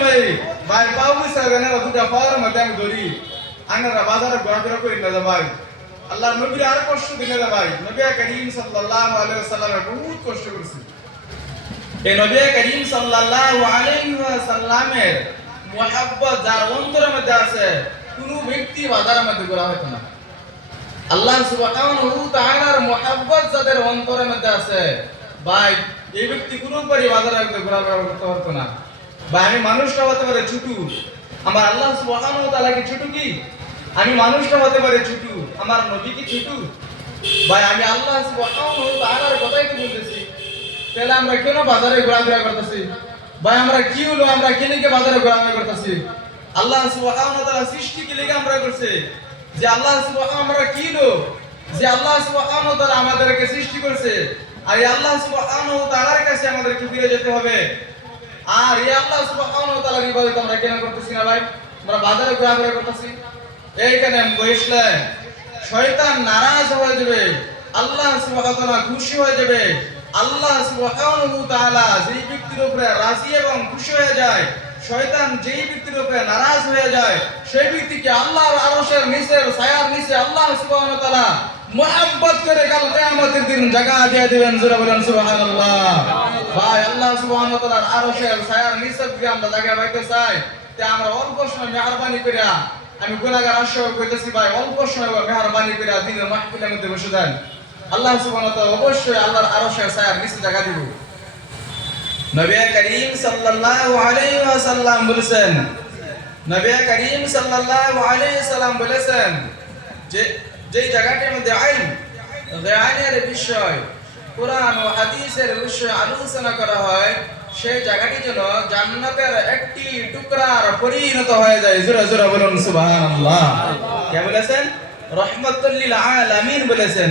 ভাই ভাই পাবো সাগনে দুটা পাওয়ার মধ্যে আমি ধরি আনারা বাজারে ঘোরাফেরা করি না ভাই আল্লাহ নবীর আর কষ্ট দিনে ভাই নবী করিম সাল্লাল্লাহু আলাইহি ওয়াসাল্লাম বহুত কষ্ট করেছে এই নবী করিম সাল্লাল্লাহু আলাইহি ওয়াসাল্লামের মুহাব্বত যার অন্তরের মধ্যে আছে কোনো ব্যক্তি বাজারের মধ্যে ঘোরা হতো না আল্লাহ সুবহানাহু ওয়া তাআলার মুহাব্বত যাদের অন্তরের মধ্যে আছে ভাই এই ব্যক্তি কোনো পরি বাজারের মধ্যে ঘোরাফেরা করতে পারতো না ভাই আমি মানুষটা হতে পারে ছোট আমার আল্লাহ সুবহানাহু ওয়া তাআলা কি ছোট কি আমি মানুষটা হতে পারে ছোট আমার নবী কি ছোট ভাই আমি আল্লাহ সুবহানাহু ওয়া তাআলার কথাই তো বলতেছি তাহলে আমরা কেন বাজারে ঘোরাফেরা করতেছি ভাই আমরা কি হলো আমরা কেন বাজারে ঘোরাফেরা করতেছি আল্লাহ সুবহানাহু ওয়া তাআলা সৃষ্টি কি লেগে আমরা করছে যে আল্লাহ সুবহানাহু আমরা কি হলো যে আল্লাহ সুবহানাহু ওয়া তাআলা আমাদেরকে সৃষ্টি করেছে আর এই আল্লাহ সুবহানাহু ওয়া তাআলার কাছে আমাদেরকে ফিরে যেতে হবে আর এই আল্লাহ সুবহানাহু ওয়া তাআলার ইবাদত আমরা কেন করতেছি না ভাই আমরা বাজারে ঘোরাফেরা করতেছি এইখানে বসলে শয়তান নারাজ হয়ে যাবে আল্লাহ সুবহানাহু ওয়া তাআলা খুশি হয়ে যাবে আল্লাহ সুবহানাহু ওয়া তাআলা যেই ব্যক্তির উপরে রাজি এবং খুশি হয়ে যায় শয়তান যেই ব্যক্তির উপরে নারাজ হয়ে যায় সেই ব্যক্তিকে আল্লাহর আরশের নিচে ছায়ার নিচে আল্লাহ সুবহানাহু ওয়া তাআলা মুহাব্বত করে কাল কিয়ামতের দিন জায়গা দিয়ে দিবেন জোরে বলেন সুবহানাল্লাহ ভাই আল্লাহ সুবহানাহু ওয়া তাআলার আরশের ছায়ার নিচে যদি আমরা জায়গা পাইতে চাই তে আমরা অল্প সময় মেহেরবানি করিয়া আমি গুনাহগার আশ্রয় কইতেছি ভাই অল্প সময় মেহেরবানি করিয়া দিনের মাহফিলের মধ্যে বসে দেন আল্লাহ সুবহানাহু ওয়া তাআলা অবশ্যই আল্লাহর আরশের ছায়ার নিচে জায়গা দিব নবী করিম সাল্লাল্লাহু আলাইহি ওয়াসাল্লাম বলেছেন নবী করিম সাল্লাল্লাহু আলাইহি ওয়াসাল্লাম বলেছেন যে যেই জায়গাটির মধ্যে জ্ঞানের বিষয় কোরআন ও হাদিসের বিষয় আলোচনা করা হয় সেই জায়গাটি যেন জান্নাতের একটি টুকরার পরিণত হয়ে যায় জোরে জোরে বলুন সুবহানাল্লাহ কে বলেছেন রাহমাতুল লিল আলামিন বলেছেন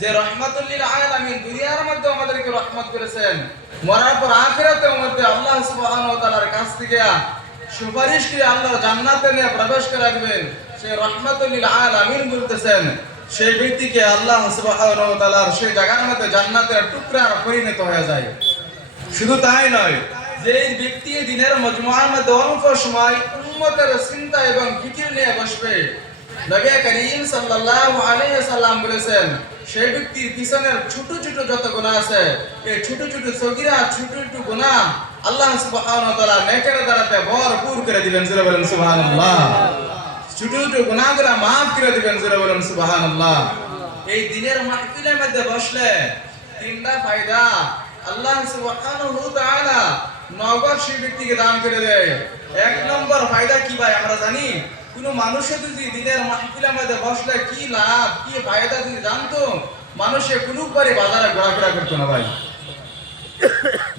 যে রাহমাতুল লিল আলামিন দুনিয়ার মধ্যে আমাদেরকে রহমত করেছেন মরার পর আখিরাতের মধ্যে আল্লাহ সুবহানাহু ওয়া তাআলার কাছ থেকে সুপারিশ করে আল্লাহর জান্নাতে নিয়ে প্রবেশ করাবেন সেই রাহমাতুল লিল আলামিন বলতেছেন সেই ব্যক্তিকে আল্লাহ সুবহানাহু ওয়া তাআলার সেই জায়গার মধ্যে জান্নাতের টুকরার পরিণত হয়ে যায় শুধু তাই নয় যে ব্যক্তি দিনের মজমুআর মধ্যে অল্প সময় উম্মতের চিন্তা এবং ফিকির নিয়ে বসবে নবী করিম সাল্লাল্লাহু আলাইহি ওয়াসাল্লাম বলেছেন সেই ব্যক্তির পিছনের ছোট ছোট যত গুনাহ আছে এই ছোট ছোট সগীরা ছোট ছোট গুনাহ আল্লাহ সুবহানাহু ওয়া তাআলা নেকের দ্বারাতে ভরপুর করে দিবেন জোরে বলেন সুবহানাল্লাহ ছোট ছোট গুনাহগুলো maaf করে দিবেন জোরে বলেন সুবহানাল্লাহ এই দিনের মাহফিলের মধ্যে বসলে তিনটা ফায়দা আল্লাহ সুবহানাহু ওয়া তাআলা নগদ সেই ব্যক্তিকে দান করে দেয় এক নম্বর ফায়দা কি ভাই আমরা জানি কোন মানুষে যদি দিনের মাহফিলের মধ্যে বসলে কি লাভ কি ফায়দা যদি জানতো মানুষে কোনো পরে বাজারে ঘোরাফেরা করতো না ভাই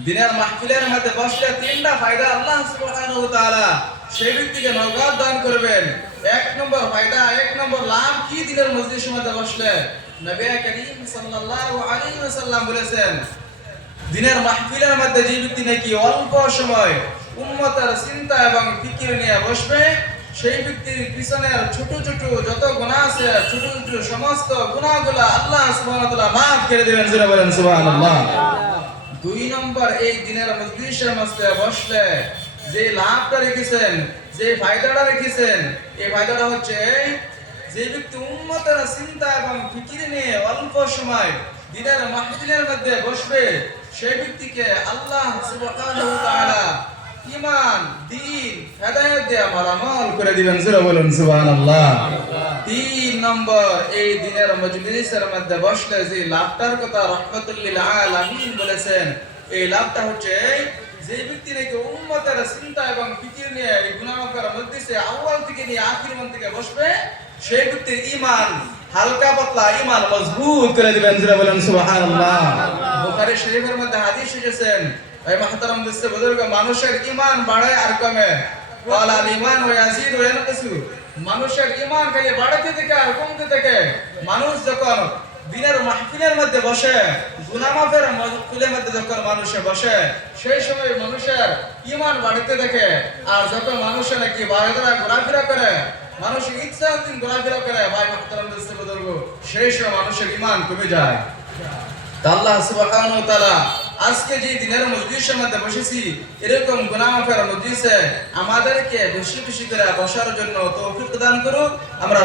দিনের মাহফিলের মধ্যে বসলে তিনটা ফায়দা আল্লাহ সুবহানাহু ওয়া তাআলা সেই ব্যক্তিকে নগদ দান করবেন এক নম্বর ফায়দা এক নম্বর লাভ কি দিনের মজলিসের মধ্যে বসলে নবী করিম সাল্লাল্লাহু আলাইহি ওয়াসাল্লাম বলেছেন দিনের মাহফিলের মধ্যে যে ব্যক্তি নাকি অল্প সময় উম্মতের চিন্তা এবং ফিকির নিয়ে বসবে সেই ব্যক্তির পিছনের ছোট ছোট যত গুনাহ আছে ছোট ছোট সমস্ত গুনাহগুলো আল্লাহ সুবহানাহু ওয়া তাআলা maaf করে দিবেন জোরে বলেন সুবহানাল্লাহ দুই নম্বর এই দিনের মজলিসের মধ্যে বসলে যে লাভটা রেখেছেন যে ফায়দাটা রেখেছেন এই ফায়দাটা হচ্ছে যে ব্যক্তি উম্মতের চিন্তা এবং ফিকির নিয়ে অল্প সময় দিনের মাহফিলের মধ্যে বসবে সেই ব্যক্তিকে আল্লাহ সুবহানাহু ওয়া তাআলা ঈমান দ্বীন হেদায়েত দিয়ে মালামাল করে দিবেন জোরে বলুন সুবহানাল্লাহ তিন নম্বর এই দিনের মজলিসের মধ্যে বসলে যে লাভটার কথা রাহমাতুল লিল আলামিন বলেছেন এই লাভটা হচ্ছে যে ব্যক্তি নাকি উম্মতের চিন্তা এবং ফিকির নিয়ে এই গুনাহগার মজলিসে আউয়াল থেকে নিয়ে আখির মান থেকে বসবে সেই ব্যক্তির ঈমান হালকা পাতলা ঈমান মজবুত করে দিবেন জোরে বলেন সুবহানাল্লাহ বুখারী শরীফের মধ্যে হাদিস এসেছেন এই মুহতারাম দোস্ত বুজুর্গ মানুষের ঈমান বাড়ে আর কমে ওয়ালা ঈমান ওয়া ইয়াজিদ ওয়া ইয়ানকুসু মানুষের ঈমান খালি বাড়তে থাকে আর কমতে থাকে মানুষ যখন দিনের মাহফিলের মধ্যে বসে গুনাহ মাফের মাহফিলের মধ্যে যখন মানুষে বসে সেই সময় মানুষের ঈমান বাড়তে থাকে আর যখন মানুষে নাকি বাইরে ঘোরাফেরা করে মানুষ ইচ্ছা দিন ঘোরাফেরা করে ভাই মুহতারাম দোস্ত বুজুর্গ সেই সময় মানুষের ঈমান কমে যায় আল্লাহ সুবহানাহু ওয়া তাআলা আজকে যে দিনের মজলিসের মধ্যে বসেছি, এরকম গুনাহ মাফের মজলিসে আমাদেরকে বেশি বেশি করে বসার জন্য তৌফিক দান করুন। আমরা